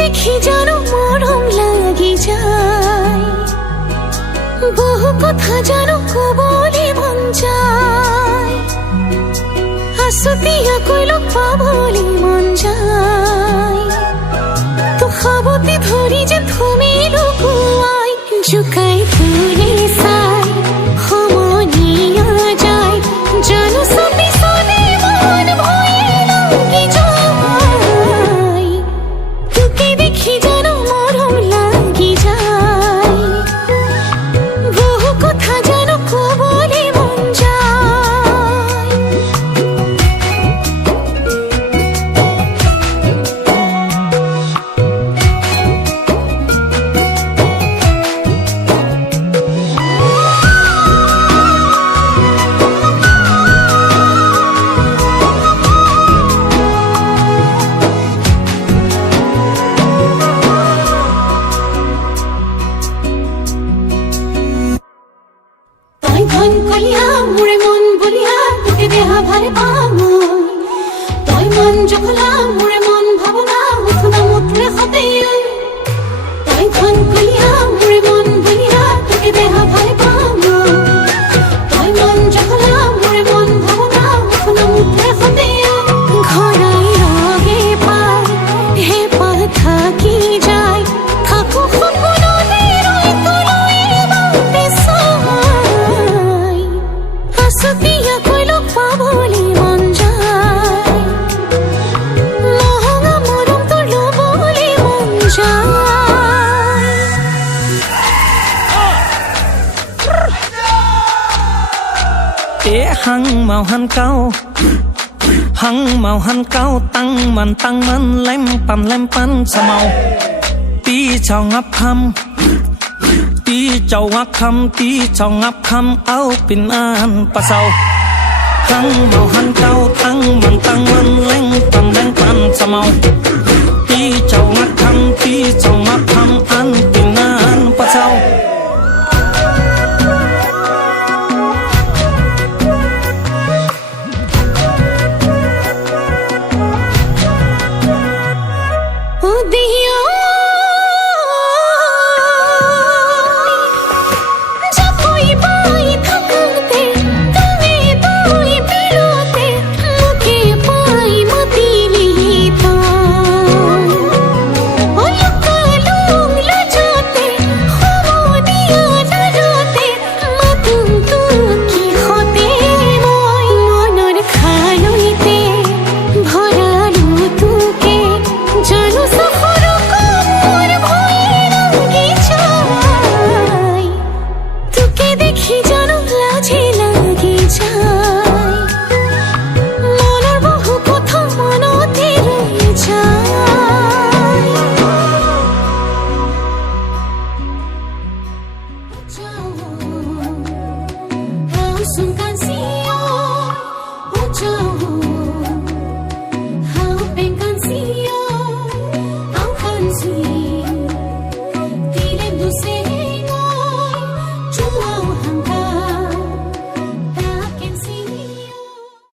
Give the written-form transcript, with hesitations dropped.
দেখি যেন মরম লাগি যায়, বহু কথা যেন কবলে মন যায়, আসতিয়া কইল পাবলি মন যায়, তো খাবতি ধরি যে তুমি লুকুয়াই জুকাই তুলে সাই সমনিয়া যায় জানো সবই সনে মন ভয়ে লাগি যায়, তোকে দেখি যেন মরম লাগি যায়, বহু কথা যেন কবলে মন যায়। তই মন কলিয়া মোরে মন বলিয়া তোকে দেহা ভারে পামো, তই মন জখলা মোরে মন ভাবনা মুথনা মুথরে হতে, তই মন কলিয়া মোরে মন বলিয়া তোকে দেহা ভারে পামো, তই মন জখলা মোরে মন ভাবনা মুথনা মুথরে হতে, ঘরাই রগে পাই হে পা থাকি যায় থাকো সপনতে রই তুলই বাতে সাই, আসতিয়া কইল পাবলি মন যায়, মহঙা মরম তোর লবলি মন যায়। hăng màu hăng cao tăng man lem pan sa màu tí chào ngắp khăm tí chào ngắp khăm áo pin an pa sau hăng màu hăng cao tăng man lem pan sa màu tí chào ngắp khăm an